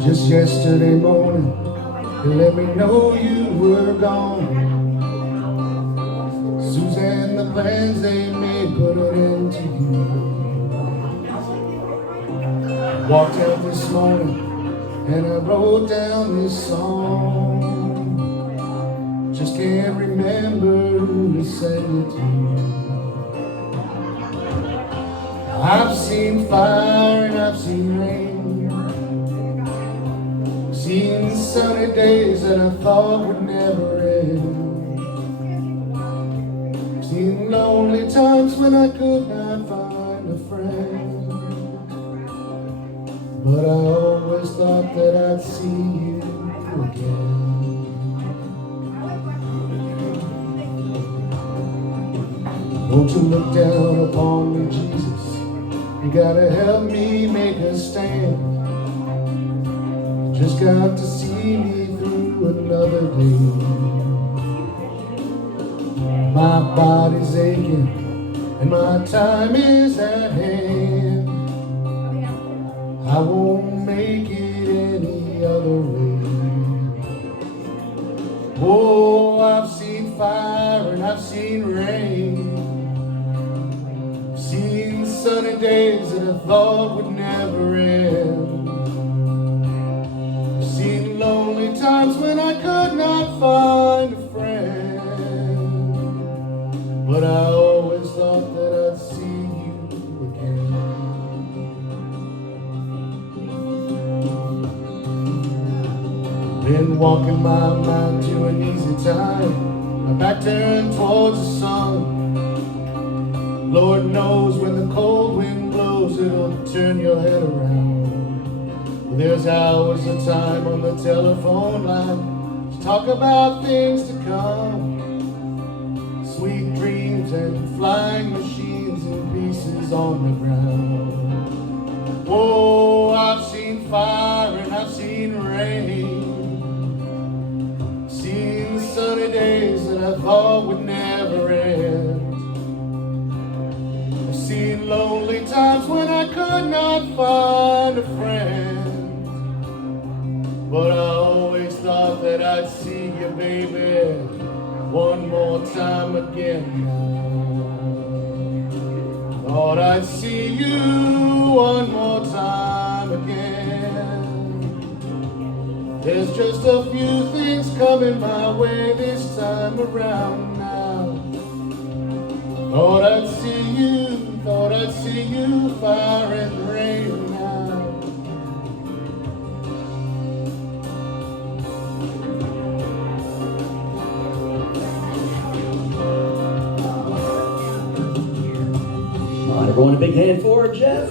Just yesterday morning, they let me know you were gone. Suzanne, the plans they made put an end to you. Walked out this morning and I wrote down this song. Just can't remember who to send it to. I've seen fire and I've seen rain, seen sunny days that I thought would never end, seen lonely times when I could not find a friend. But I always thought that I'd see you again. Won't you look down upon me, Jesus? You gotta help me make a stand. Just got to see me through another day. My body's aching and my time is at hand. I won't make it any other way. Oh, I've seen fire and I've seen rain, seen sunny days that I thought would never end, seen lonely times when I could not find a friend. But I always thought that I'd see you again. Been walking my mind to an easy time, my back turned towards the sun. Lord knows when the cold wind blows, it'll turn your head around. Well, there's hours of time on the telephone line to talk about things to come, sweet dreams and flying machines and pieces on the ground. Oh, I've seen fire and I've seen rain, seen sunny days that I thought would never end, seen lonely times when I could not find a friend. But I always thought that I'd see you, baby, one more time again. Thought I'd see you one more time again. There's just a few things coming my way this time around now. Thought I'd see you, fire and rain now. All right, everyone, a big hand for Jeff.